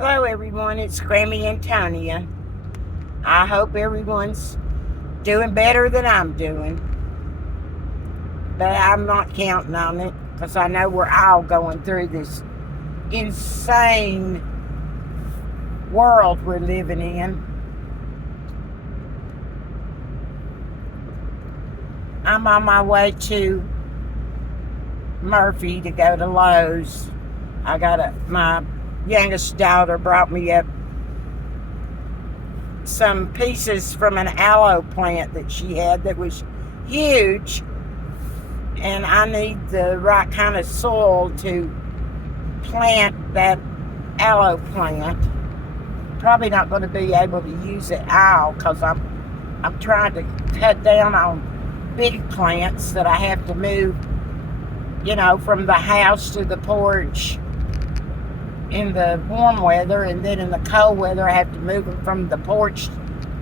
Hello everyone, it's Grammy Antonia. I hope everyone's doing better than I'm doing. But I'm not counting on it because I know we're all going through this insane world we're living in. I'm on my way to Murphy to go to Lowe's. My youngest daughter brought me up some pieces from an aloe plant that she had that was huge, and I need the right kind of soil to plant that aloe plant. Probably not going to be able to use it all because I'm trying to cut down on big plants that I have to move, from the house to the porch in the warm weather, and then in the cold weather I have to move them from the porch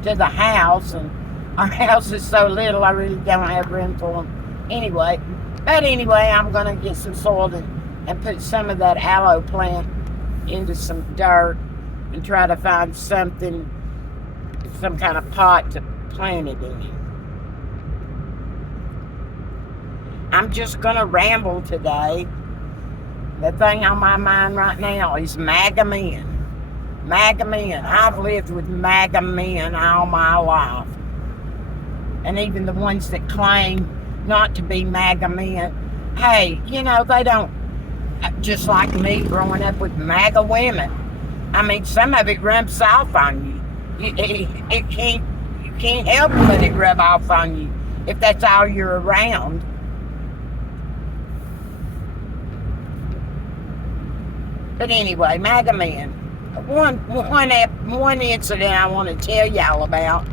to the house, and our house is so little I really don't have room for them anyway. But anyway, I'm going to get some soil and put some of that aloe plant into some dirt and try to find some kind of pot to plant it in. I'm just going to ramble today. The thing on my mind right now is MAGA men. MAGA men. I've lived with MAGA men all my life. And even the ones that claim not to be MAGA men, hey, they don't, just like me growing up with MAGA women. I mean, some of it rubs off on you. You can't help but it rub off on you if that's all you're around. But anyway, MAGA men. One incident I want to tell y'all about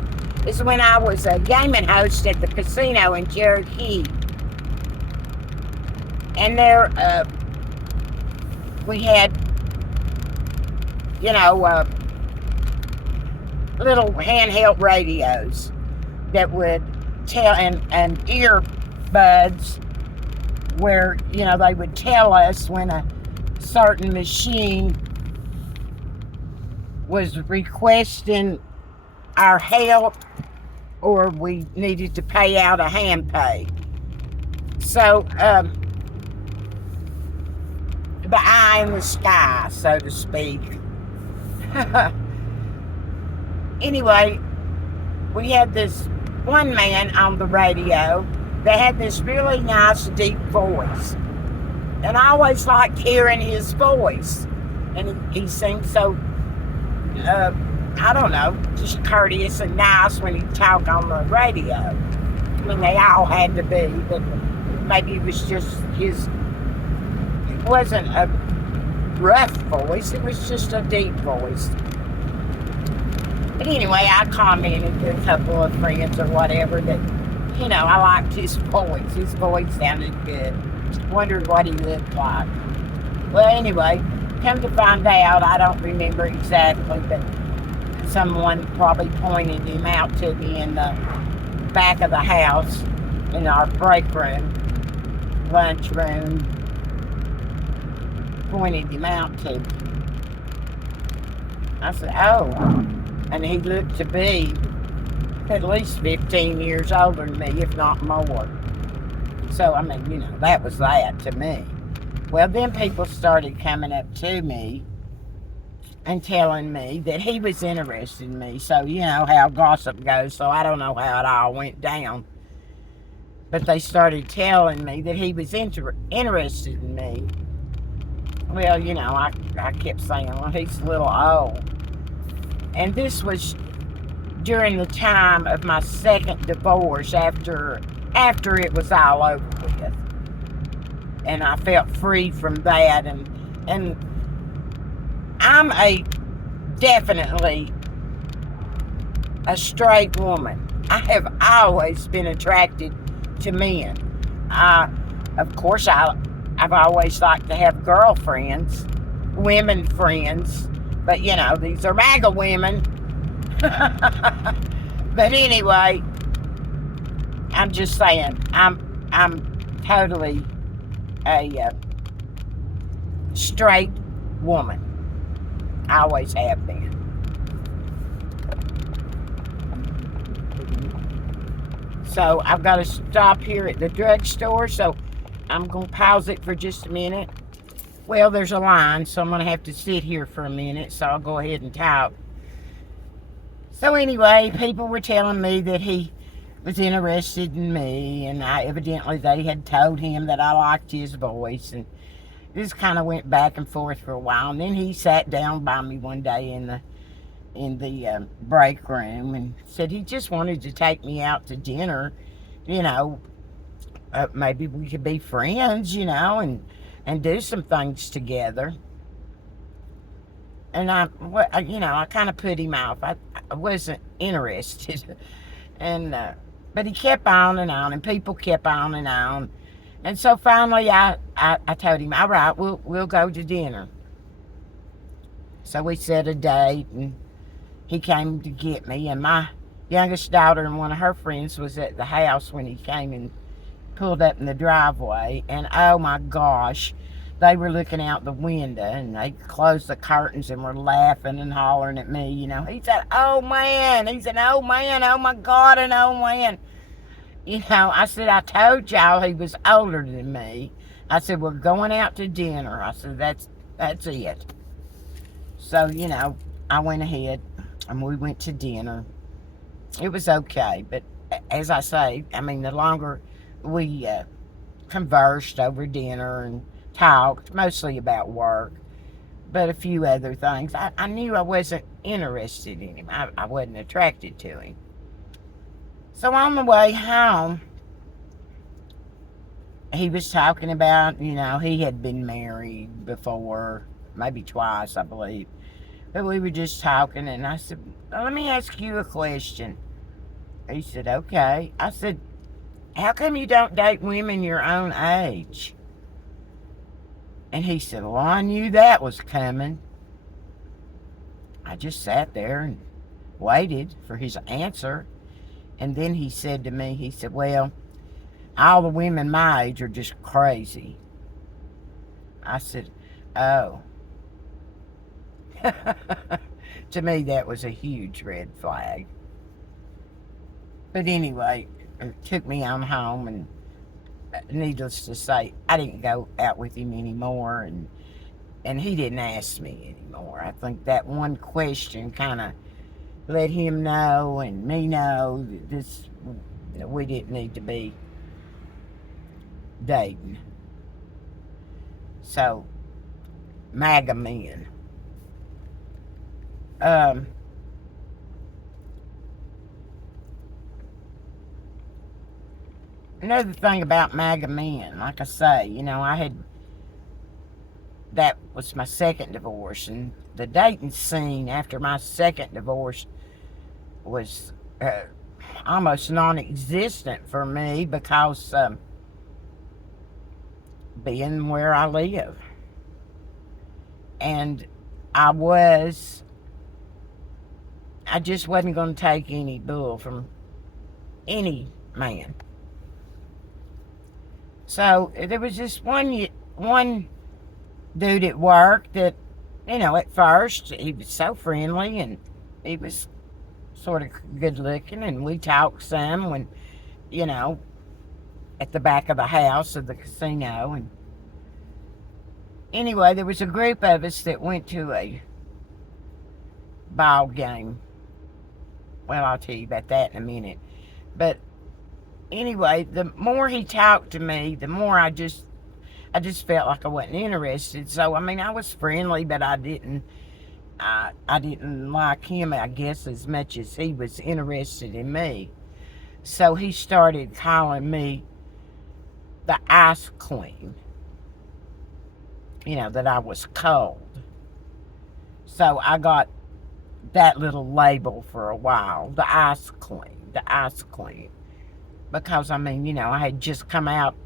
is when I was a gaming host at the casino in Cherokee. And there, we had, little handheld radios that would tell, and earbuds where, they would tell us when a certain machine was requesting our help or we needed to pay out a hand pay. So, the eye in the sky, so to speak. Anyway, we had this one man on the radio that had this really nice deep voice. And I always liked hearing his voice. And he seemed so, I don't know, just courteous and nice when he'd talk on the radio. I mean, they all had to be, but maybe it was just it wasn't a rough voice, it was just a deep voice. But anyway, I commented to a couple of friends or whatever that, I liked his voice. His voice sounded good. Wondered what he looked like. Well, anyway, come to find out, I don't remember exactly, but someone probably pointed him out to me in the back of the house in our break room, lunch room. Pointed him out to me. I said, oh. And he looked to be at least 15 years older than me, if not more. So, I mean, that was that to me. Well, then people started coming up to me and telling me that he was interested in me. So, how gossip goes. So, I don't know how it all went down. But they started telling me that he was interested in me. Well, I kept saying, well, he's a little old. And this was during the time of my second divorce after it was all over with. And I felt free from that. And I'm definitely a straight woman. I have always been attracted to men. Of course, I've always liked to have girlfriends, women friends, but these are MAGA women. But anyway, I'm just saying, I'm totally a straight woman. I always have been. So I've got to stop here at the drugstore, so I'm going to pause it for just a minute. Well, there's a line, so I'm going to have to sit here for a minute, so I'll go ahead and talk. So anyway, people were telling me that he was interested in me, and evidently they had told him that I liked his voice, and this kind of went back and forth for a while. And then he sat down by me one day in the break room and said he just wanted to take me out to dinner. You know, maybe we could be friends. And do some things together. And I kind of put him off. I wasn't interested. And but he kept on and on, and people kept on and on. And so finally, I told him, all right, we'll go to dinner. So we set a date, and he came to get me. And my youngest daughter and one of her friends was at the house when he came and pulled up in the driveway. And oh my gosh, they were looking out the window, and they closed the curtains and were laughing and hollering at me. He said, oh man. He said, oh man, oh my God, and oh man. I said, I told y'all he was older than me. I said, we're going out to dinner. I said, that's it. So, I went ahead and we went to dinner. It was okay, but as I say, the longer we conversed over dinner and talked, mostly about work, but a few other things, I knew I wasn't interested in him. I wasn't attracted to him. So on the way home, he was talking about, he had been married before, maybe twice, I believe. But we were just talking, and I said, well, let me ask you a question. He said, okay. I said, how come you don't date women your own age? And he said, well, I knew that was coming. I just sat there and waited for his answer. And then he said to me, he said, well, all the women my age are just crazy. I said, oh. To me, that was a huge red flag. But anyway, it took me on home, and needless to say, I didn't go out with him anymore, and he didn't ask me anymore. I think that one question kind of let him know and me know that we didn't need to be dating. So, MAGA men. Another thing about MAGA men, like I say, that was my second divorce, and the dating scene after my second divorce was almost non-existent for me because being where I live. And I just wasn't going to take any bull from any man. So there was just one dude at work that, at first he was so friendly, and he was sort of good looking, and we talked some when, at the back of the house of the casino. And anyway, there was a group of us that went to a ball game. Well, I'll tell you about that in a minute. But anyway, the more he talked to me, the more I just felt like I wasn't interested. So I was friendly, but I didn't like him, I guess, as much as he was interested in me. So he started calling me the ice queen. That I was cold. So I got that little label for a while, the ice queen. Because, I had just come out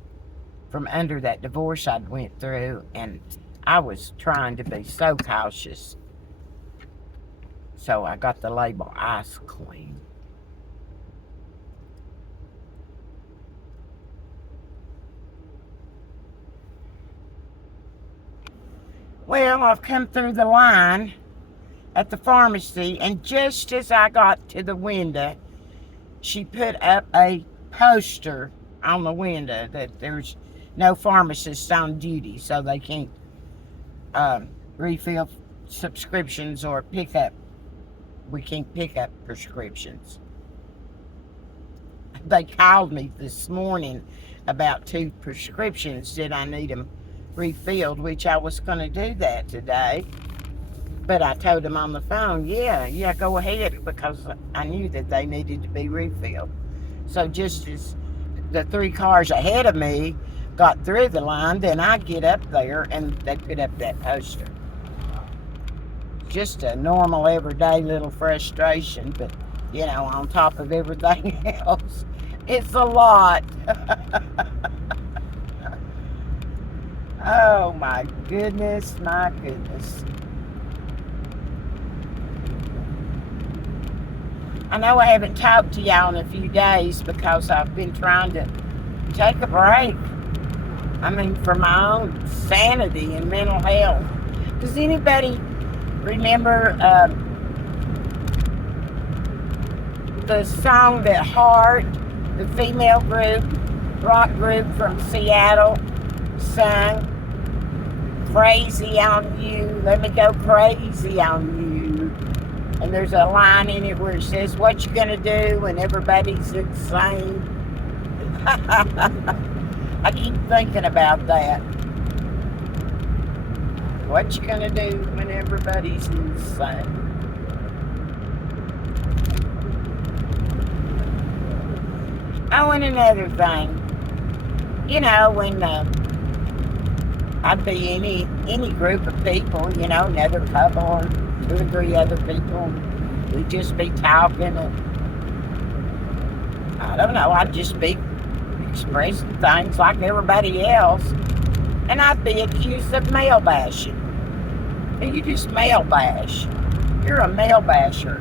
from under that divorce I'd went through, and I was trying to be so cautious. So I got the label Ice Queen. Well, I've come through the line, at the pharmacy, and just as I got to the window, she put up a poster on the window that there's no pharmacists on duty, so they can't refill subscriptions or pick up. We can't pick up prescriptions. They called me this morning about 2 prescriptions. Did I need them refilled? Which I was going to do that today. But I told them on the phone, yeah, go ahead, because I knew that they needed to be refilled. So just as the 3 cars ahead of me got through the line, then I get up there and they put up that poster. Just a normal, everyday little frustration, but on top of everything else, it's a lot. Oh my goodness, my goodness. I know I haven't talked to y'all in a few days because I've been trying to take a break. I mean, for my own sanity and mental health. Does anybody remember the song that Heart, the female group, rock group from Seattle, sang? Crazy on you, let me go crazy on you. And there's a line in it where it says, what you gonna do when everybody's insane? I keep thinking about that. What you gonna do when everybody's insane? Oh, and another thing. When I'd be any group of people, another couple or 2 or 3 other people, we'd just be talking, and I don't know, I'd just be expressing things like everybody else, and I'd be accused of male bashing. And you just male bash. You're a male basher.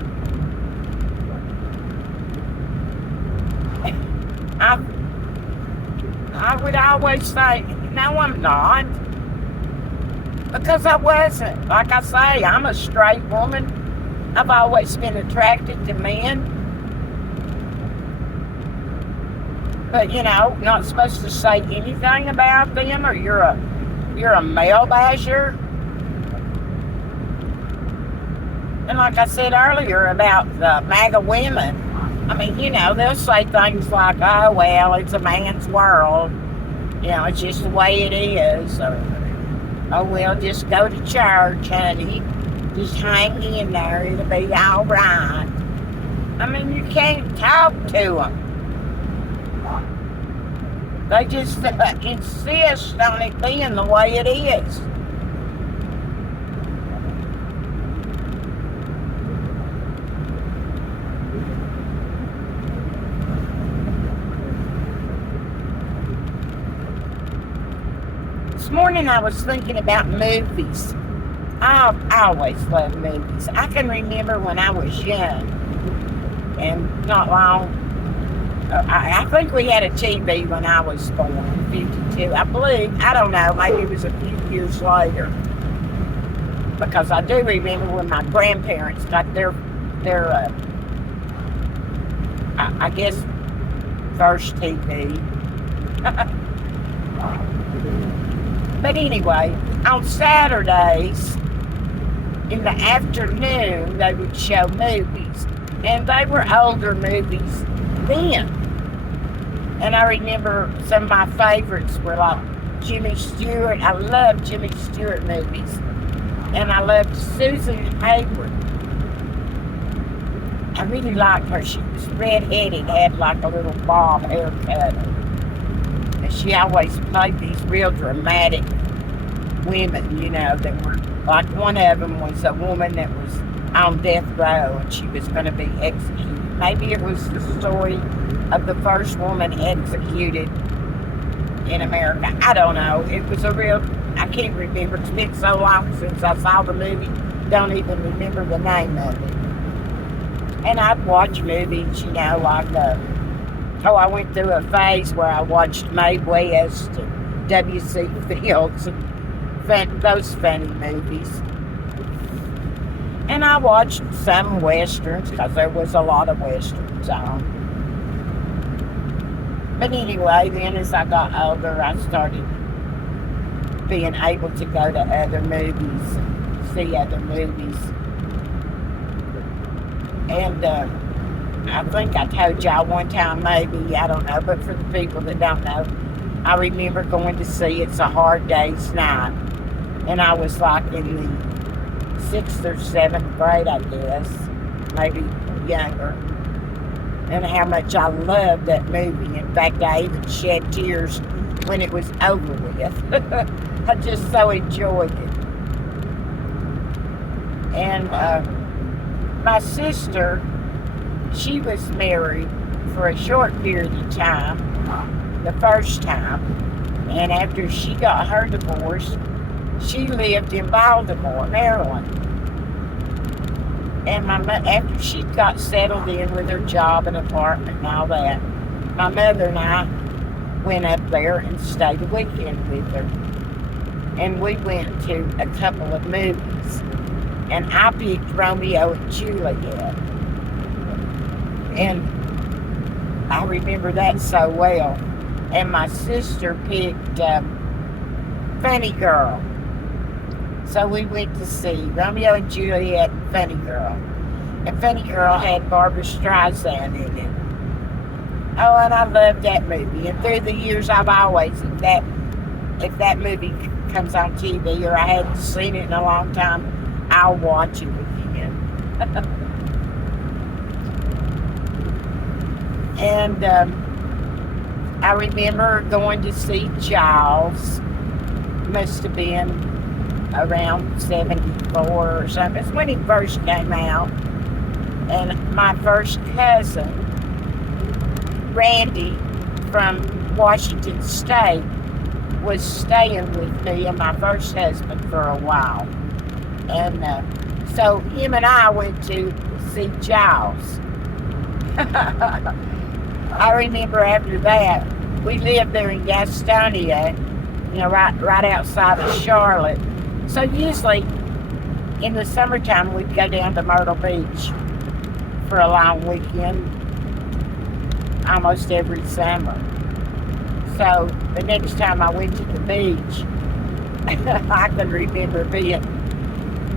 I would always say, no, I'm not. Because I wasn't. Like I say, I'm a straight woman. I've always been attracted to men. But, not supposed to say anything about them, or you're a male basher. And like I said earlier about the MAGA women, I mean, they'll say things like, oh, well, it's a man's world. It's just the way it is. Or, oh, well, just go to church, honey. Just hang in there. It'll be all right. I mean, you can't talk to them. They just insist on it being the way it is. This morning I was thinking about movies. I always loved movies. I can remember when I was young, and not long, I think we had a TV when I was born in 52. I believe, I don't know, maybe it was a few years later. Because I do remember when my grandparents got their I guess, first TV. But anyway, on Saturdays, in the afternoon, they would show movies. And they were older movies then. And I remember some of my favorites were like Jimmy Stewart. I loved Jimmy Stewart movies. And I loved Susan Hayward. I really liked her. She was red-headed, had like a little bob haircut. And she always played these real dramatic women, that were, like one of them was a woman that was on death row and she was going to be executed. Maybe it was the story of the first woman executed in America. I don't know. It was a real, I can't remember. It's been so long since I saw the movie. Don't even remember the name of it. And I'd watch movies, like, I went through a phase where I watched Mae West and W.C. Fields and those funny movies. And And I watched some westerns because there was a lot of westerns on. But anyway, then as I got older, I started being able to go to other movies, see other movies. And I think I told y'all one time, maybe, I don't know, but for the people that don't know, I remember going to see It's a Hard Day's Night. And I was like in the 6th or 7th grade, I guess, maybe younger. And how much I loved that movie. In fact, I even shed tears when it was over with. I just so enjoyed it. And my sister, she was married for a short period of time, the first time. And after she got her divorce, she lived in Baltimore, Maryland. And after she got settled in with her job and apartment and all that, my mother and I went up there and stayed a weekend with her. And we went to a couple of movies. And I picked Romeo and Juliet. And I remember that so well. And my sister picked Funny Girl. So we went to see Romeo and Juliet and Funny Girl. And Funny Girl had Barbara Streisand in it. Oh, and I loved that movie. And through the years, I've always, if that movie comes on TV or I hadn't seen it in a long time, I'll watch it again. And I remember going to see Jaws. Must have been around 74 or something. It's when he first came out. And my first cousin, Randy, from Washington State, was staying with me and my first husband for a while. And so him and I went to see Jaws. I remember after that, we lived there in Gastonia, right outside of Charlotte. So usually in the summertime, we'd go down to Myrtle Beach for a long weekend, almost every summer. So the next time I went to the beach, I can remember being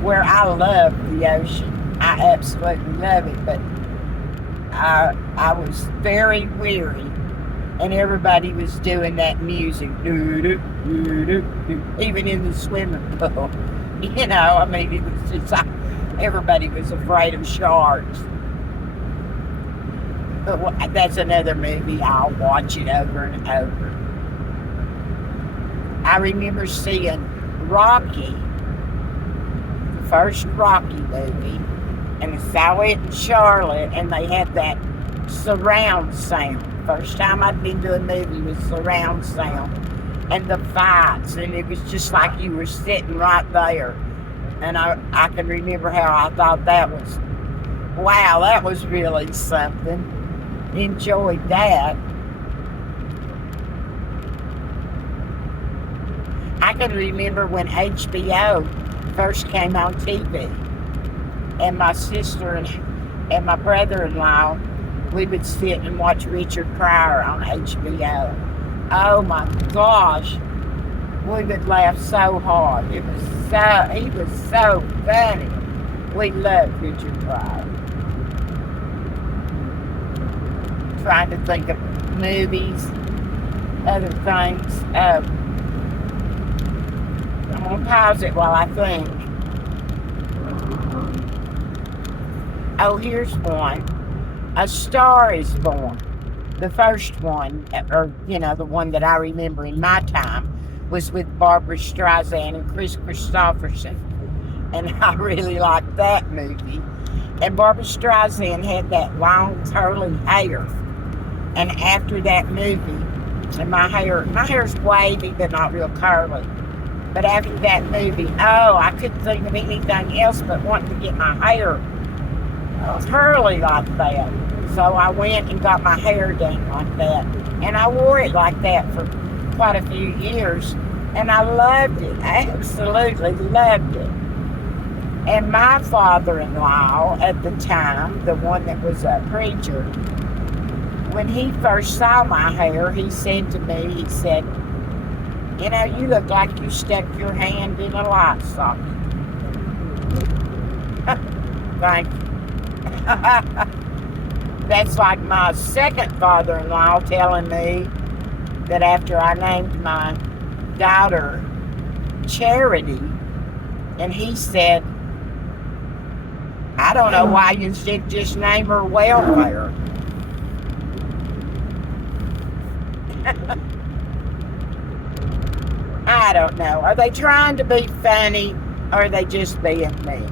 where I love the ocean. I absolutely love it, but I was very weary, and everybody was doing that music, even in the swimming pool. It was just like everybody was afraid of sharks. But that's another movie. I'll watch it over and over. I remember seeing Rocky, the first Rocky movie, and I saw it in Charlotte, and they had that surround sound. First time I'd been to a movie with surround sound, and the fights, and it was just like you were sitting right there. And I can remember how I thought that was, wow, that was really something. Enjoyed that. I can remember when HBO first came on TV, and my sister and my brother-in-law, we would sit and watch Richard Pryor on HBO. Oh my gosh, we would laugh so hard. He was so funny. We loved Richard Pryor. Trying to think of movies, other things. I'm going to pause it while I think. Oh, here's one. A Star is Born. The first one, or, the one that I remember in my time, was with Barbara Streisand and Chris Christopherson. And I really liked that movie. And Barbara Streisand had that long, curly hair. And after that movie, and my hair's wavy, but not real curly. But after that movie, I couldn't think of anything else but wanting to get my hair curly like that. So I went and got my hair done like that. And I wore it like that for quite a few years. And I loved it. I absolutely loved it. And my father-in-law at the time, the one that was a preacher, when he first saw my hair, he said to me, he said, you know, you look like you stuck your hand in a light socket. Thank you. That's like my second father-in-law telling me that after I named my daughter Charity, and he said, I don't know why you should just name her Welfare. I don't know. Are they trying to be funny or are they just being mean?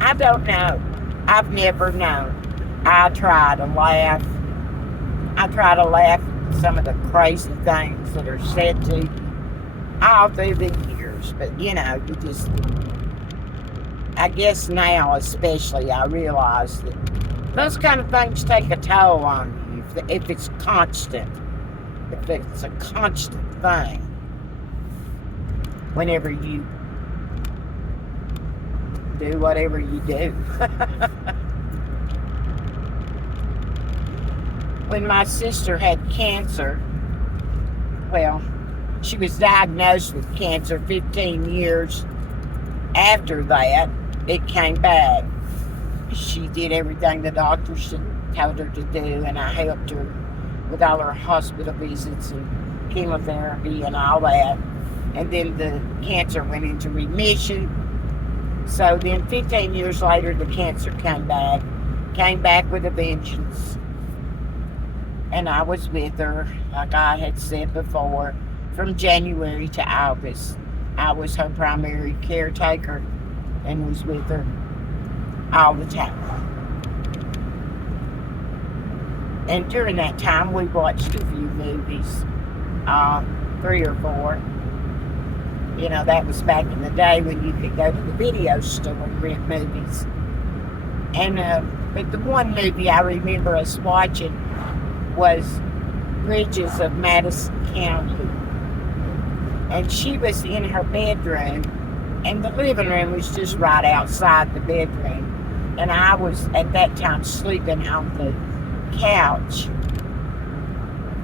I don't know. I've never known. I try to laugh. I try to laugh at some of the crazy things that are said to you all through the years. But, you know, you just, I guess now especially, I realize that those kind of things take a toll on you if it's constant. If it's a constant thing. Whenever you do whatever you do. When my sister had cancer, well, she was diagnosed with cancer 15 years after that, it came back. She did everything the doctors told her to do, and I helped her with all her hospital visits and chemotherapy and all that. And then the cancer went into remission. So then 15 years later, the cancer came back with a vengeance. And I was with her, like I had said before, from January to August. I was her primary caretaker and was with her all the time. And during that time, we watched a few movies, 3 or 4. You know, that was back in the day when you could go to the video store and rent movies. And but the one movie I remember us watching was Bridges of Madison County. And she was in her bedroom, and the living room was just right outside the bedroom. And I was, at that time, sleeping on the couch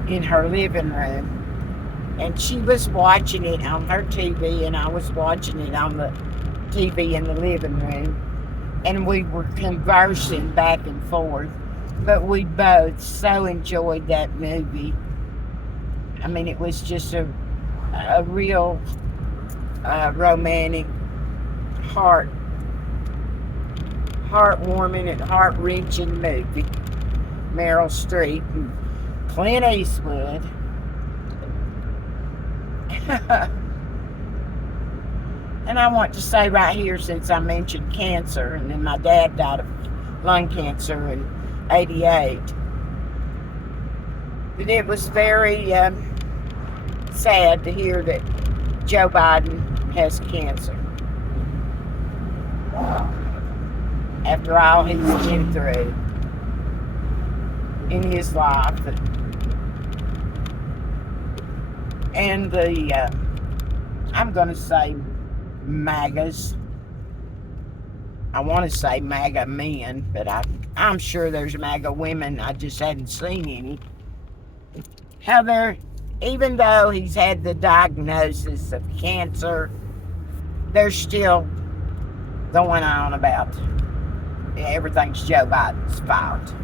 in her living room. And she was watching it on her TV, and I was watching it on the TV in the living room. And we were conversing back and forth. But we both so enjoyed that movie. I mean, it was just a real romantic, heartwarming and heart-wrenching movie. Meryl Streep and Clint Eastwood. And I want to say right here, since I mentioned cancer, and then my dad died of lung cancer in '88, that it was very sad to hear that Joe Biden has cancer. After all he's been through in his life. And the, I'm going to say MAGAs. I want to say MAGA men, but I'm sure there's MAGA women. I just hadn't seen any. How they're, even though he's had the diagnosis of cancer, they're still going on about everything's Joe Biden's fault.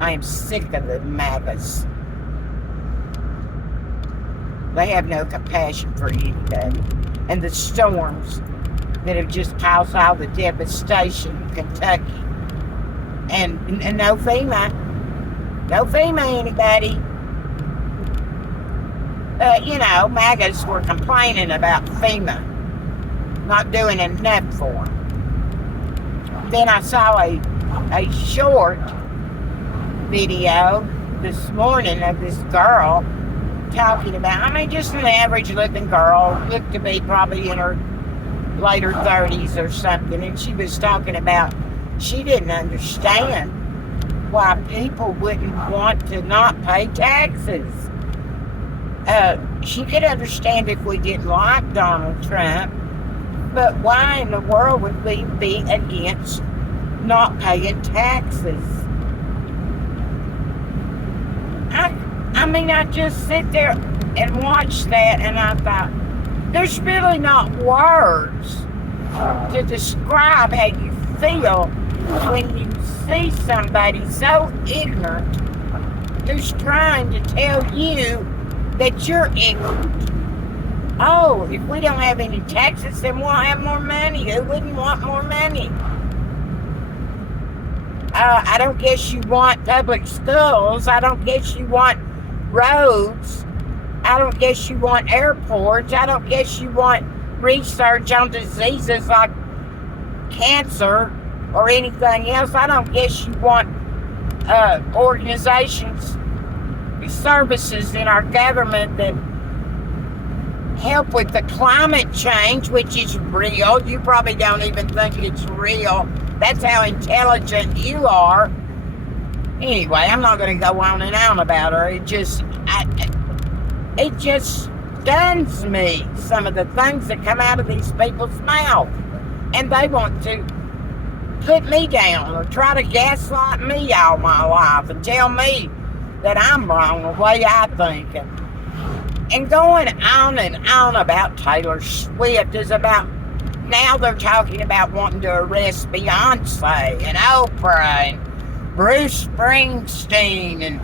I am sick of the MAGAs. They have no compassion for anybody. And the storms that have just caused all the devastation in Kentucky. And no FEMA. No FEMA, anybody. You know, MAGAs were complaining about FEMA not doing enough for them. Then I saw a short video this morning of this girl talking about, I mean, just an average looking girl, looked to be probably in her later 30s or something, and she was talking about she didn't understand why people wouldn't want to not pay taxes. She could understand if we didn't like Donald Trump, But why in the world would we be against not paying taxes? I just sit there and watch that, and I thought, there's really not words to describe how you feel when you see somebody so ignorant who's trying to tell you that you're ignorant. Oh, if we don't have any taxes, then we'll have more money. Who wouldn't want more money? I don't guess you want public schools. I don't guess you want roads. I don't guess you want airports. I don't guess you want research on diseases like cancer or anything else. I don't guess you want organizations, services in our government that help with the climate change, which is real. You probably don't even think it's real. That's how intelligent you are. Anyway, I'm not going to go on and on about her. It just stuns me, some of the things that come out of these people's mouth. And they want to put me down or try to gaslight me all my life and tell me that I'm wrong the way I think. And going on and on about Taylor Swift is about, now they're talking about wanting to arrest Beyonce and Oprah and Bruce Springsteen. And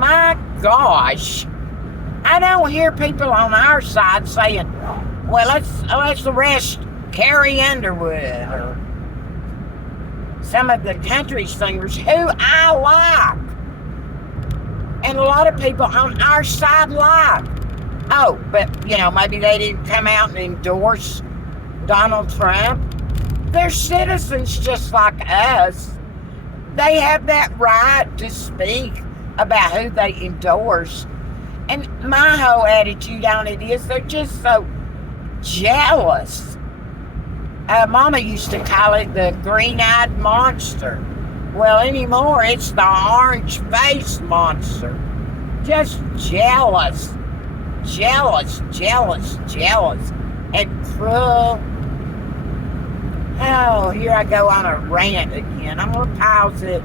my gosh, I don't hear people on our side saying, well, let's arrest Carrie Underwood or some of the country singers who I like. And a lot of people on our side like. Oh, but, maybe they didn't come out and endorse Donald Trump. They're citizens just like us. They have that right to speak about who they endorse. And my whole attitude on it is they're just so jealous. Mama used to call it the green-eyed monster. Well, anymore, it's the orange-faced monster. Just jealous. Jealous, jealous, jealous. And cruel. Oh, here I go on a rant again. I'm going to pause it.